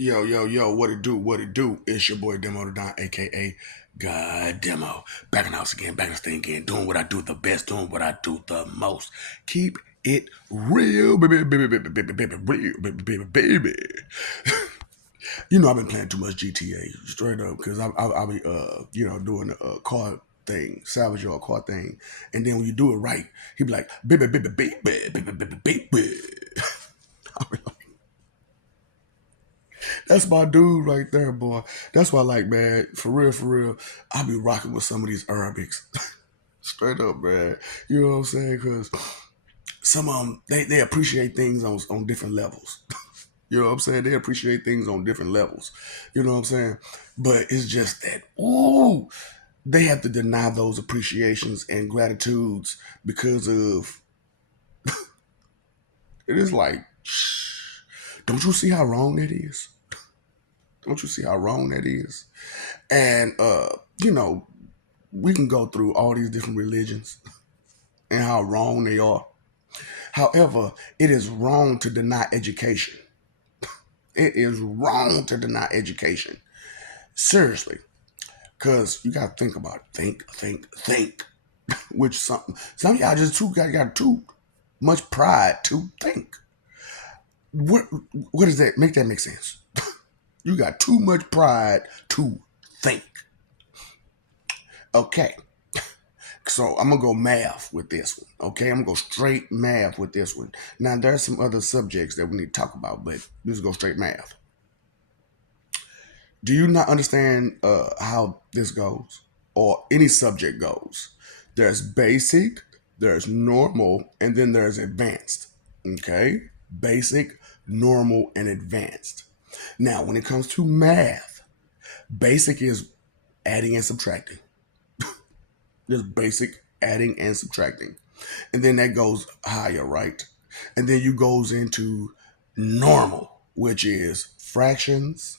Yo, yo, yo, what it do? What it do? It's your boy Demo the Don, aka God Demo. Back in the house again, back in the thing again, doing what I do the best, doing what I do the most. Keep it real, baby, baby, baby, baby, baby, real, baby, baby, baby. You know I've been playing too much GTA straight up because I be doing the car thing, salvage your car thing, and then when you do it right, he be like baby, baby, baby, baby, baby, baby. That's my dude right there, boy. That's why, like, man, for real, I be rocking with some of these Arabics. Straight up, man. You know what I'm saying? Because some of them, they appreciate things on different levels. You know what I'm saying? They appreciate things on different levels. You know what I'm saying? But it's just that, ooh, they have to deny those appreciations and gratitudes because of, it is like, shh, don't you see how wrong that is? Don't you see how wrong that is? And you know, we can go through all these different religions and how wrong they are. However, it is wrong to deny education. It is wrong to deny education. Seriously. Because you gotta think about it. Think. Which some of y'all just got too much pride to think. What what does that make sense? You got too much pride to think. Okay. So I'm gonna go math with this one. Okay, I'm gonna go straight math with this one. Now there's some other subjects that we need to talk about, but let's go straight math. Do you not understand how this goes, or any subject goes? There's basic, there's normal, and then there's advanced. Okay, basic, normal, and advanced. Now, when it comes to math, basic is adding and subtracting. There's basic adding and subtracting. And then that goes higher, right? And then you goes into normal, which is fractions,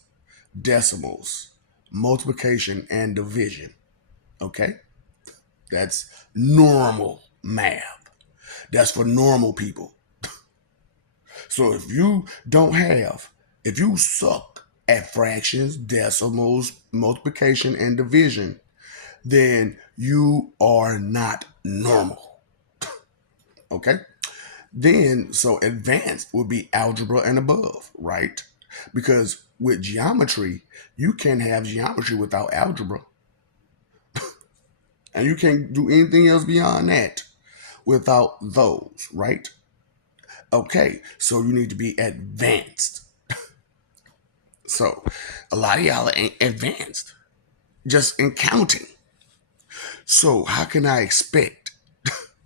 decimals, multiplication, and division. Okay? That's normal math. That's for normal people. So if you suck at fractions, decimals, multiplication, and division, then you are not normal. Okay? Then, so advanced would be algebra and above, right? Because with geometry, you can have geometry without algebra. And you can't do anything else beyond that without those, right? Okay, so you need to be advanced. So a lot of y'all ain't advanced, just in counting. So how can I expect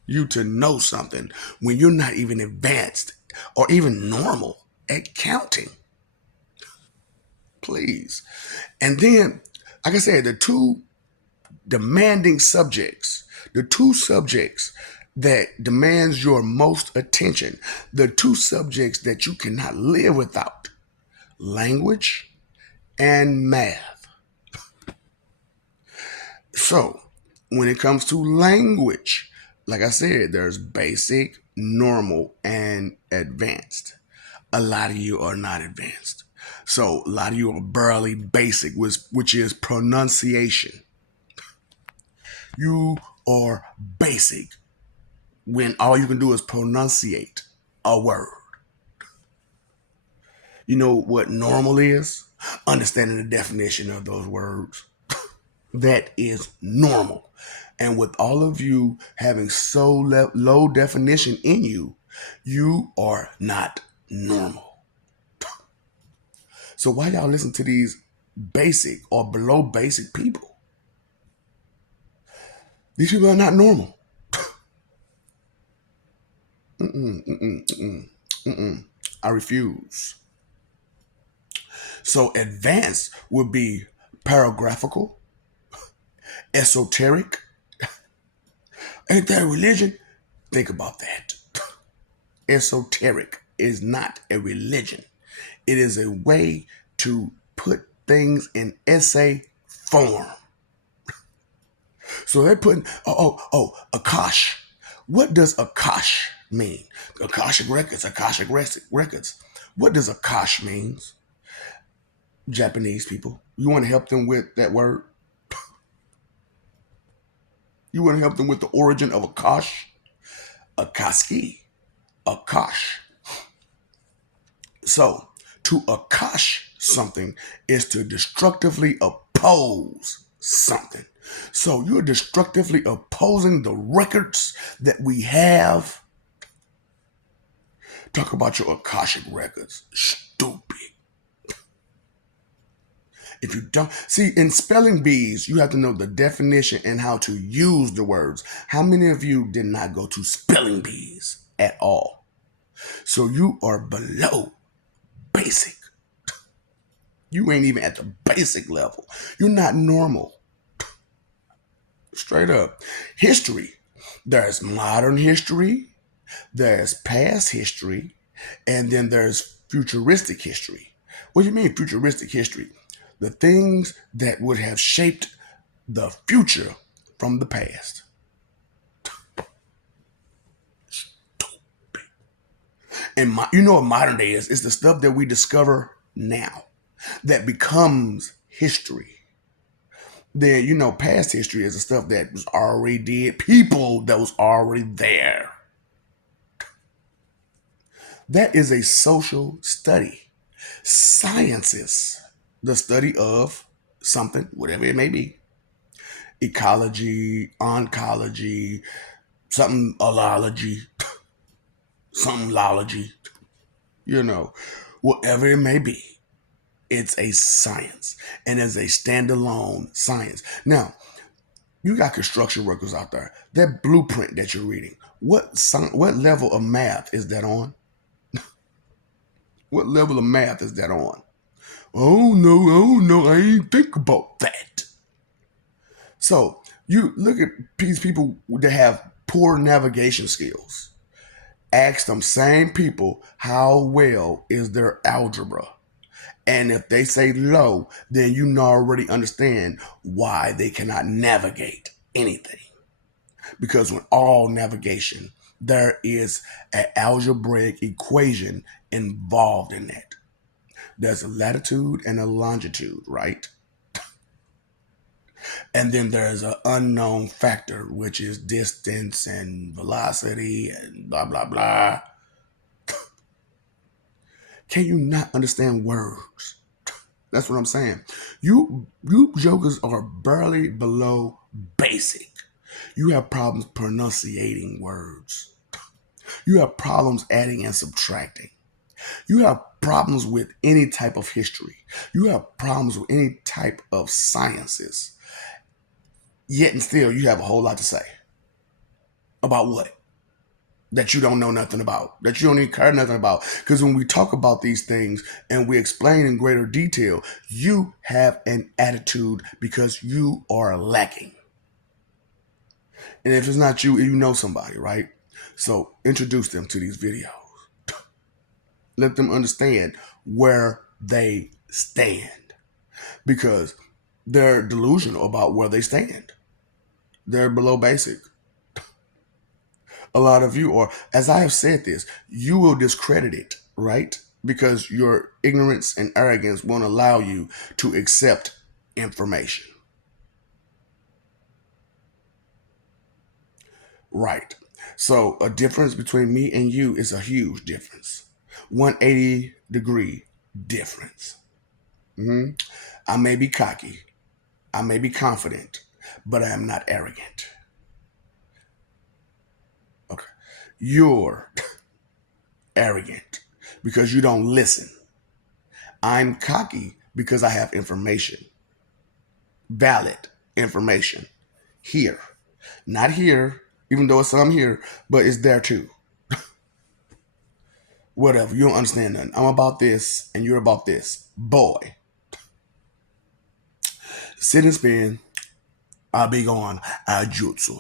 you to know something when you're not even advanced or even normal at counting? Please. And then, like I said, the two demanding subjects, the two subjects that demands your most attention, the two subjects that you cannot live without, language and math. So, when it comes to language, like I said, there's basic, normal, and advanced. A lot of you are not advanced. So, a lot of you are barely basic, which is pronunciation. You are basic when all you can do is pronunciate a word. You know what normal is? Understanding the definition of those words. That is normal. And with all of you having so low definition in you, you are not normal. So why y'all listen to these basic or below basic people? These people are not normal. Mm-mm, mm-mm, mm-mm, mm-mm. I refuse. So advanced would be paragraphical, esoteric. Ain't that religion? Think about that. Esoteric is not a religion. It is a way to put things in essay form. So they're putting, Akash. What does Akash mean? Akashic records. What does Akash means? Japanese people. You want to help them with that word? You want to help them with the origin of Akash? Akaski. Akash. So, to Akash something is to destructively oppose something. So, you're destructively opposing the records that we have. Talk about your Akashic records. Stupid. If you don't see in spelling bees, you have to know the definition and how to use the words. How many of you did not go to spelling bees at all? So you are below basic. You ain't even at the basic level. You're not normal. Straight up. History. There's modern history, there's past history, and then there's futuristic history. What do you mean futuristic history? The things that would have shaped the future from the past. And you know what modern day is? It's the stuff that we discover now that becomes history. Then you know past history is the stuff that was already dead, people that was already there. That is a social study. Sciences, the study of something, whatever it may be. Ecology, oncology, something allology, something lology, you know, whatever it may be. It's a science and it's a standalone science. Now, you got construction workers out there. That blueprint that you're reading, what level of math is that on? What level of math is that on? Oh no, I ain't think about that. So you look at these people that have poor navigation skills. Ask them same people how well is their algebra. And if they say low, then you already understand why they cannot navigate anything. Because with all navigation, there is an algebraic equation involved in it. There's a latitude and a longitude, right? And then there's an unknown factor, which is distance and velocity and blah, blah, blah. Can you not understand words? That's what I'm saying. You jokers are barely below basic. You have problems pronunciating words. You have problems adding and subtracting. You have problems with any type of history. You have problems with any type of sciences. Yet and still, you have a whole lot to say. About what? That you don't know nothing about, that you don't even care nothing about. Because when we talk about these things and we explain in greater detail, you have an attitude because you are lacking. And if it's not you, you know somebody, right? So introduce them to these videos. Let them understand where they stand because they're delusional about where they stand. They're below basic. A lot of you are, as I have said this, you will discredit it, right? Because your ignorance and arrogance won't allow you to accept information. Right. So a difference between me and you is a huge difference. 180-degree difference. Mhm. I may be cocky, I may be confident, but I am not arrogant. Okay. You're arrogant because you don't listen. I'm cocky because I have information, valid information here. Not here, even though it's some here, but it's there too. Whatever, you don't understand nothing. I'm about this and you're about this. Boy, sit and spin. I'll be going. Ajutsu.